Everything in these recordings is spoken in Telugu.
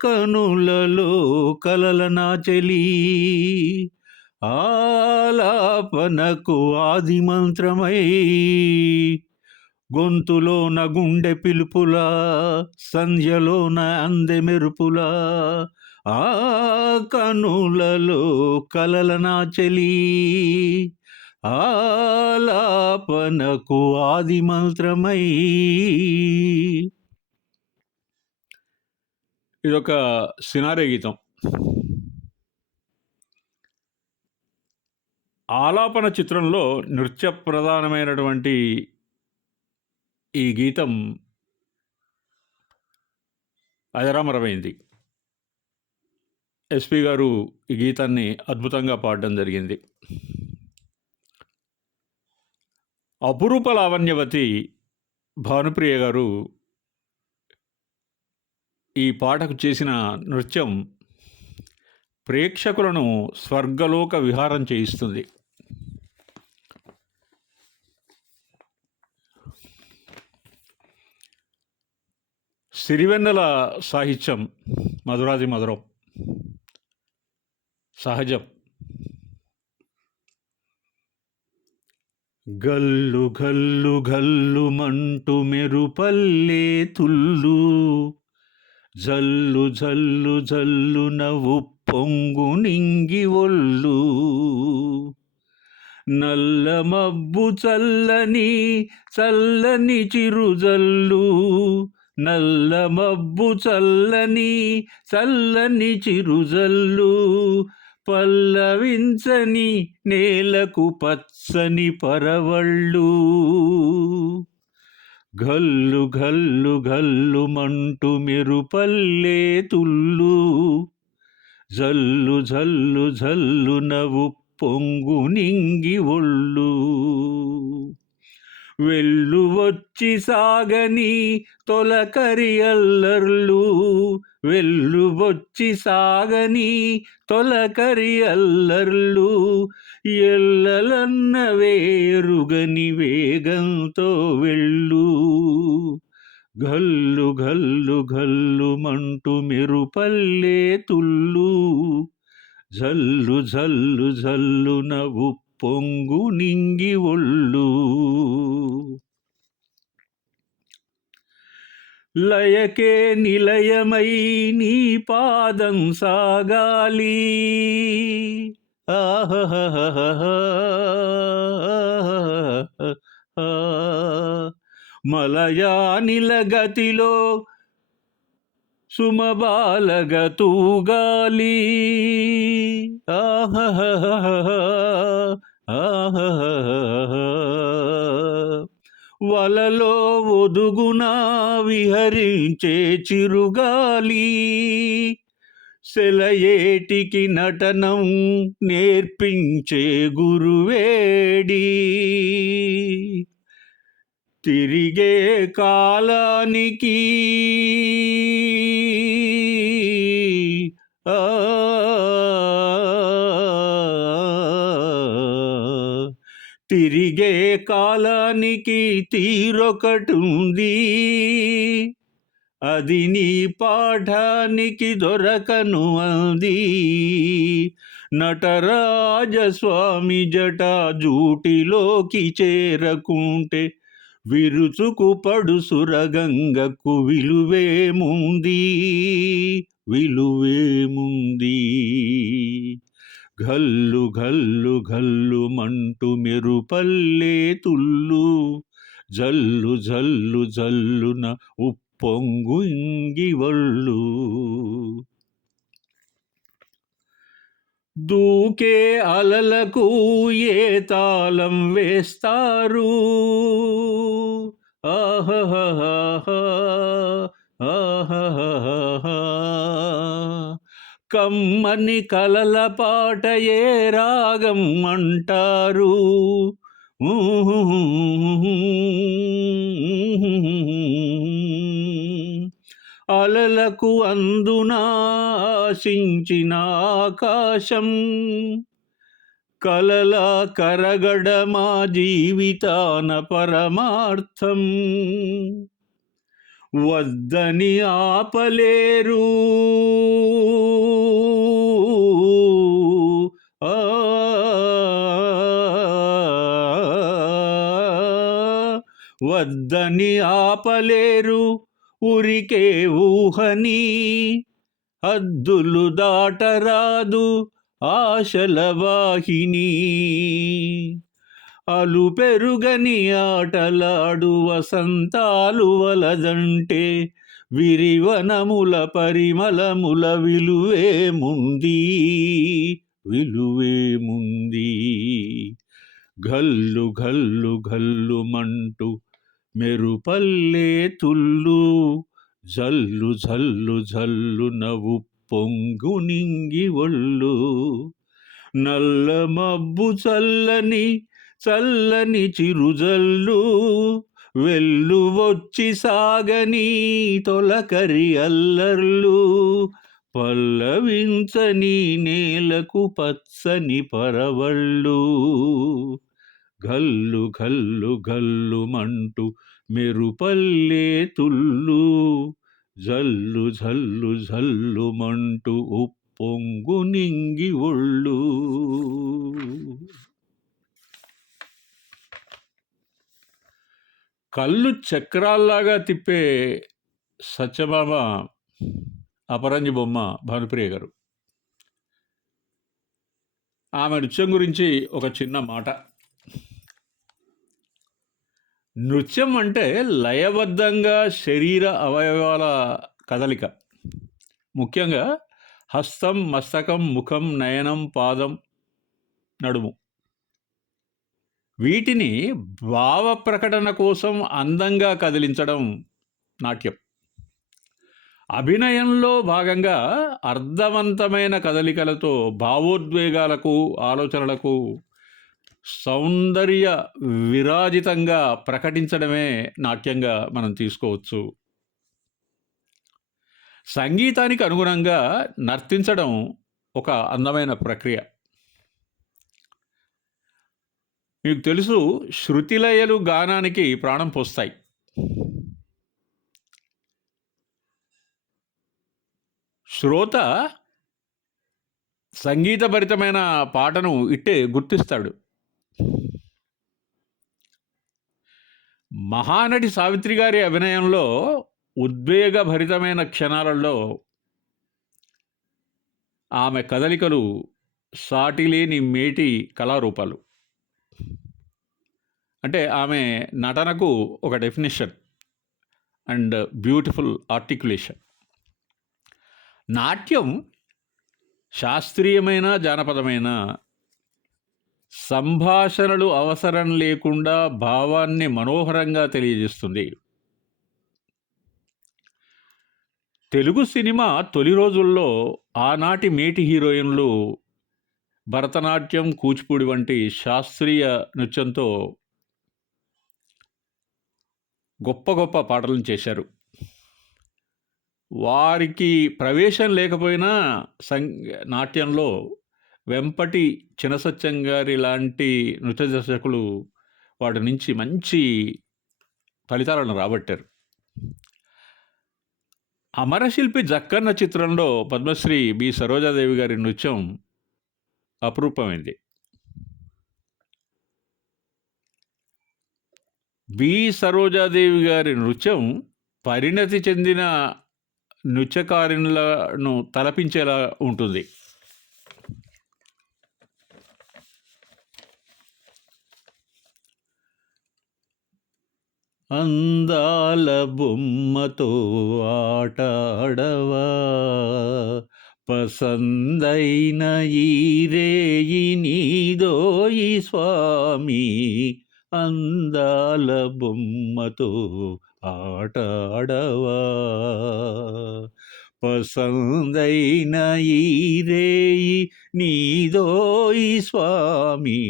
కనులలో కలల నాచెలి ఆలాపనకు ఆది మంత్రమై గొంతులోన గుండె పిలుపులా సంధ్యలోన అందె మెరుపులా ఆ కనులలో కలలనా చలి ఆలాపనకు ఆది మంత్రమై ఇదొక సినారే గీతం. ఆలాపన చిత్రంలో నృత్య ప్రధానమైనటువంటి ఈ గీతం అజరామరమైంది. ఎస్పి గారు ఈ గీతాన్ని అద్భుతంగా పాడడం జరిగింది. అపురూప లావణ్యవతి భానుప్రియ గారు ఈ పాటకు చేసిన నృత్యం ప్రేక్షకులను స్వర్గలోక విహారం చేయిస్తుంది. సిరివెన్నెల సాహిత్యం మధురాది మధురం. సహజం. గల్లు గల్లు గల్లు మంటు మెరుపల్లే తుల్లు జల్లు జల్లు జల్లు నవ్వు పొంగు నింగి ఒళ్ళు. నల్ల మబ్బు చల్లని చల్లని చిరుజల్లు నల్ల మబ్బు చల్లని చల్లని చిరుజల్లు పల్లవించని నేలకు పచ్చని పరవళ్ళు. గల్లు గల్లు గల్లు మంటు మెరుపల్లే తుల్లు జల్లు జల్లు జల్లు నవ్వు పొంగు నింగి ఒళ్ళు. వెళ్ళు వచ్చి సాగని తొలకరి అల్లర్లు. వెళ్ళు వచ్చి సాగని తొలకరి అల్లర్లు. ఎల్లలన్న వేరుగని వేగంతో వెళ్ళు. గల్లు గల్లు గల్లు మంటు మెరుపల్లే తుల్లు జల్లు జల్లు జల్లు నవ్వు పొంగు నింగి ఒళ్ళు. లయకే నిలయమై నీ పాదం సాగాలి. మలయానిల గతిలో సుమబాలగ తూగాలి. వలలో ఒదుగునా విహరించే చిరుగాలి. సెలయేటికి నటనం నేర్పించే గురువేడి. తిరిగే కాలానికి ఆ తిరిగే కాలానికి తీరొకటుంది. అది నీ పాఠానికి దొరకను అంది. నటరాజస్వామి జట జూటిలోకి చేరకుంటే విరుచుకు పడు సురగంగకు విలువేముంది? విలువేముంది? ఘల్లు ఘల్లు ఘల్లు మంటు మెరుపల్లే తుల్లు. జల్లు జల్లు జల్లున ఉప్పొంగు ఇంగివళ్ళు దూకే అలలకు ఏ తాళం వేస్తారు? ఆహా కమ్మని కలల పాట ఏ రాగం అంటారు? అలలకు అందునాశించిన ఆకాశం? కలల కరగడ మా జీవితాన పరమార్థం. వద్దని ఆపలేరు. వద్దని ఆపలేరు ఉరికే ఊహని. హద్దులు దాటరాదు ఆశల వాహిని. అలు పెరుగని ఆటలాడు వసంతాలు వలదంటే విరివనముల పరిమళముల విలువేముంది విలువేముంది గల్లు గల్లు గల్లు మంటూ మెరుపల్లే తుల్లు జల్లు జల్లు జల్లు నవ్వు పొంగు నింగి ఒళ్ళు. నల్ల మబ్బు చల్లని చల్లని చిరుజల్లు వెళ్ళు వచ్చి సాగని తొలకరి అల్లర్లు. పల్లవించని నేలకు పచ్చని పరవళ్ళు. గల్లు గల్లు గల్లు మంటూ మెరుపల్లే తుల్లు. జల్లు జల్లు జల్లుమంటూ ఉప్పొంగు నింగి ఒళ్ళు. కళ్ళు చక్రాల్లాగా తిప్పే సత్యభామ అపరంజి బొమ్మ భానుప్రియ గారు. ఆమె నృత్యం గురించి ఒక చిన్న మాట. నృత్యం అంటే లయబద్ధంగా శరీర అవయవాల కదలిక. ముఖ్యంగా హస్తం మస్తకం ముఖం నయనం పాదం నడుము. వీటిని భావ ప్రకటన కోసం అందంగా కదిలించడం నాట్యం. అభినయంలో భాగంగా అర్థవంతమైన కదలికలతో భావోద్వేగాలకు ఆలోచనలకు సౌందర్య విరాజితంగా ప్రకటించడమే నాట్యంగా మనం తీసుకోవచ్చు. సంగీతానికి అనుగుణంగా నర్తించడం ఒక అందమైన ప్రక్రియ. మీకు తెలుసు శృతిలయలు గానానికి ప్రాణం పోస్తాయి. శ్రోత సంగీతభరితమైన పాటను ఇట్టే గుర్తిస్తాడు. మహానటి సావిత్రి గారి అభినయంలో ఉద్వేగభరితమైన క్షణాలలో ఆమె కదలికలు సాటిలేని మేటి కళారూపాలు. అంటే ఆమె నటనకు ఒక డెఫినేషన్ అండ్ బ్యూటిఫుల్ ఆర్టికులేషన్ నాట్యం శాస్త్రీయమైన జానపదమైన సంభాషణలు అవసరం లేకుండా భావాన్ని మనోహరంగా తెలియజేస్తుంది. తెలుగు సినిమా తొలి రోజుల్లో ఆనాటి మేటి హీరోయిన్లు భరతనాట్యం కూచిపూడి వంటి శాస్త్రీయ నృత్యంతో గొప్ప గొప్ప పాటలను చేశారు. వారికి ప్రవేశం లేకపోయినా సం నాట్యంలో వెంపటి చినసత్యం గారి లాంటి నృత్య దర్శకులు వాటి నుంచి మంచి ఫలితాలను రాబట్టారు. అమరశిల్పి జక్కన్న చిత్రంలో పద్మశ్రీ బి. సరోజాదేవి గారి నృత్యం అపురూపమైంది. బి. సరోజాదేవి గారి నృత్యం పరిణతి చెందిన నృత్యకారులను తలపించేలా ఉంటుంది. అందాల బొమ్మతో ఆటాడవా? పసందైన ఈ రేయి నీదోయి స్వామి అందాల బొమ్మతో ఆటాడవా? పసందైన ఈ రేయి నీదోయి స్వామి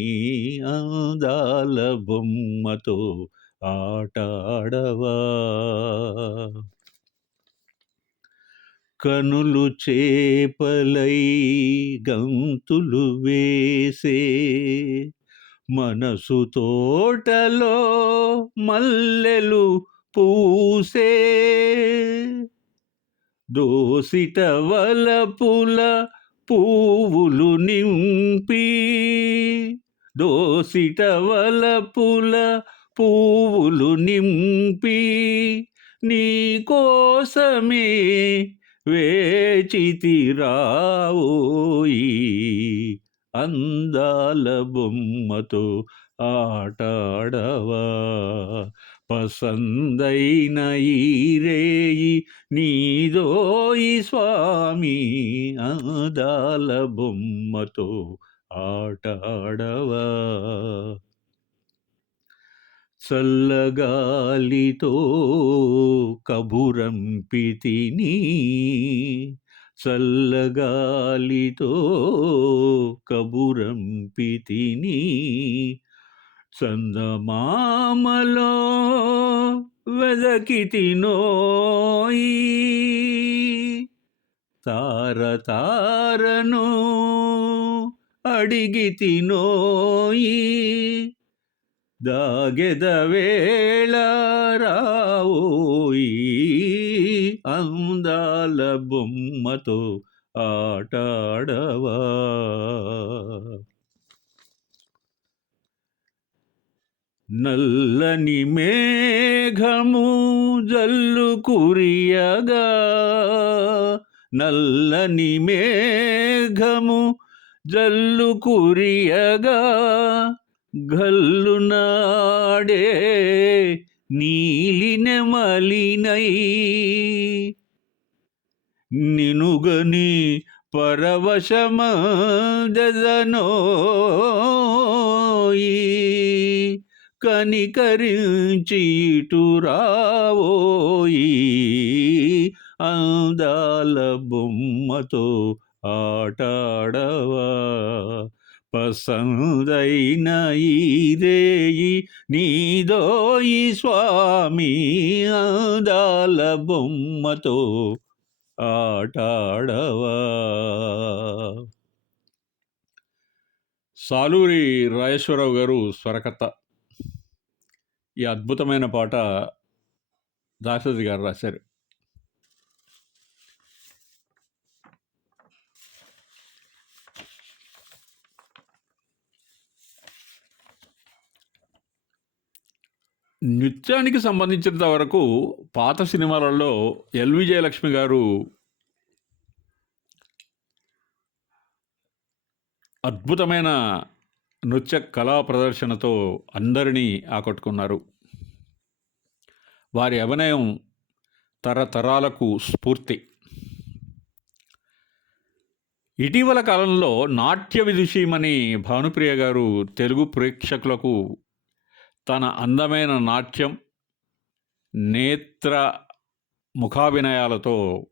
అందాల బొమ్మతో ఆటాడవా? కనులు చేపలై గంతులు వేసే మనసు తోటలో మల్లెలు పూసే దోసిట వలపుల పువ్వులు నింపి దోసిట వలపుల పువ్వులు నింపి నీ కోసమే వేచితిరావోయి అందాల బొమ్మతో ఆటాడవా? పసందైన ఈ రేయి నీదోయి స్వామి అందాల బొమ్మతో ఆటాడవా? చల్లగాలితో కబురంపితిని చల్లగాలితో కబురంపితిని చందమామలో వెదకితినోయి తారతారను అడిగితినోయి దాగెద వేళ రావోయి అందాల బొమ్మతో ఆటాడవా? నల్లని మేఘము జల్లు కురియగా నల్లని మేఘము జల్లు కురియగా గల్లునాడే నాడే మలినై. నినుగని పరవశమదనోయి. కనికరించిటు రావోయి. అందాల బొమ్మతో ఆటాడవా. పసందైన ఈ నీదోయి స్వామి అందాల బొమ్మతో ఆటాడవా? సాలూరి రాజేశ్వరరావు గారు స్వరకర్త. ఈ అద్భుతమైన పాట దాశరథి గారు రాశారు. నృత్యానికి సంబంధించినంత వరకు పాత సినిమాలలో ఎల్ విజయలక్ష్మి గారు అద్భుతమైన నృత్య కళా ప్రదర్శనతో అందరినీ ఆకట్టుకున్నారు. వారి అభినయం తరతరాలకు స్ఫూర్తి. ఇటీవల కాలంలో నాట్య విదుషీమని భానుప్రియ గారు తెలుగు ప్రేక్షకులకు తన అందమైన నాట్యం నేత్ర ముఖాభినయాలతో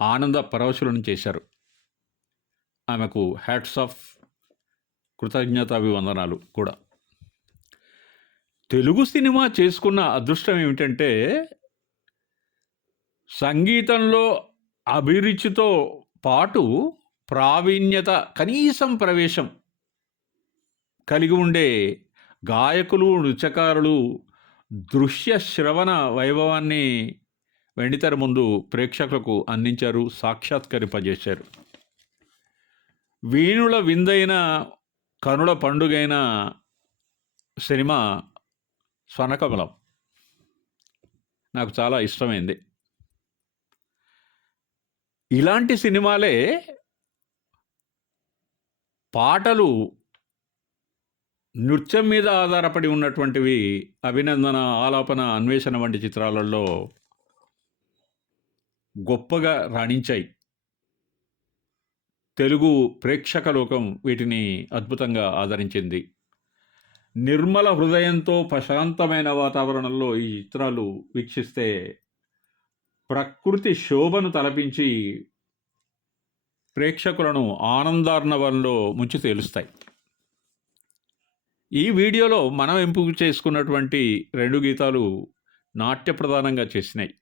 ఆనంద పరవశులను చేశారు. ఆమెకు హ్యాట్స్ ఆఫ్ కృతజ్ఞతాభివందనాలు కూడా. తెలుగు సినిమా చేసుకున్న అదృష్టం ఏమిటంటే సంగీతంలో అభిరుచితో పాటు ప్రావీణ్యత కనీసం ప్రవేశం కలిగి ఉండే గాయకులు నృత్యకారులు దృశ్య శ్రవణ వైభవాన్ని వెండితెర ముందు ప్రేక్షకులకు అందించారు సాక్షాత్కరింపజేశారు. వీణుల విందైన కనుల పండుగైన సినిమా స్వనకమలం నాకు చాలా ఇష్టమైంది. ఇలాంటి సినిమాలే పాటలు నృత్యం మీద ఆధారపడి ఉన్నటువంటివి అభినందన ఆలాపన అన్వేషణ వంటి చిత్రాలలో గొప్పగా రాణించాయి. తెలుగు ప్రేక్షక లోకం వీటిని అద్భుతంగా ఆదరించింది. నిర్మల హృదయంతో ప్రశాంతమైన వాతావరణంలో ఈ చిత్రాలు వీక్షిస్తే ప్రకృతి శోభను తలపించి ప్రేక్షకులను ఆనందార్ణవంలో ముంచి తేలుస్తాయి. ఈ వీడియోలో మనం ఎంపిక చేసుకున్నటువంటి రెండు గీతాలు నాట్య ప్రధానంగా చేసినాయి.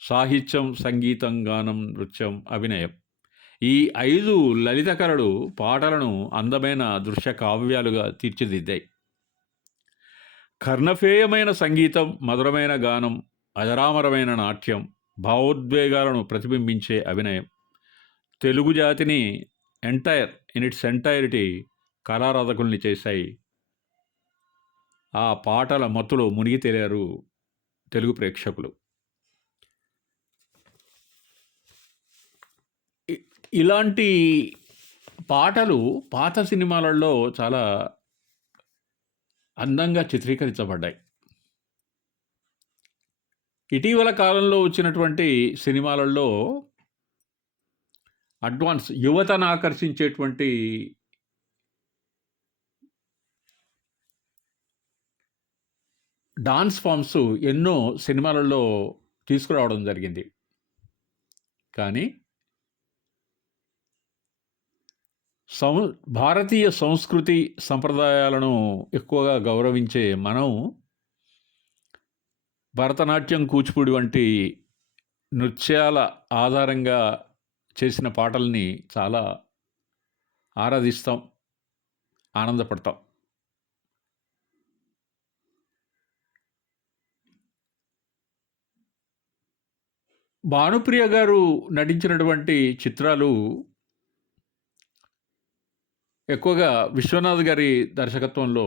సాహిత్యం సంగీతం గానం నృత్యం అభినయం. ఈ ఐదు లలిత కళలు పాటలను అందమైన దృశ్య కావ్యాలుగా తీర్చిదిద్దాయి. కర్ణఫేయమైన సంగీతం మధురమైన గానం అజరామరమైన నాట్యం భావోద్వేగాలను ప్రతిబింబించే అభినయం. తెలుగు జాతిని ఎంటైర్ ఇన్ ఇట్స్ ఎంటైరిటీ కళారాధకుల్ని చేశాయి. ఆ పాటల మత్తులో మునిగి తేలారు తెలుగు ప్రేక్షకులు. ఇలాంటి పాటలు పాత సినిమాలలో చాలా అందంగా చిత్రీకరించబడ్డాయి. ఇటీవల కాలంలో వచ్చినటువంటి సినిమాలలో అడ్వాన్స్ యువతను ఆకర్షించేటువంటి డాన్స్ ఫామ్స్ ఎన్నో సినిమాలలో తీసుకురావడం జరిగింది. కానీ సం భారతీయ సంస్కృతి సంప్రదాయాలను ఎక్కువగా గౌరవించే మనం భరతనాట్యం కూచిపూడి వంటి నృత్యాల ఆధారంగా చేసిన పాటల్ని చాలా ఆరాధిస్తాం ఆనందపడతాం. భానుప్రియ గారు నటించినటువంటి చిత్రాలు ఎక్కువగా విశ్వనాథ్ గారి దర్శకత్వంలో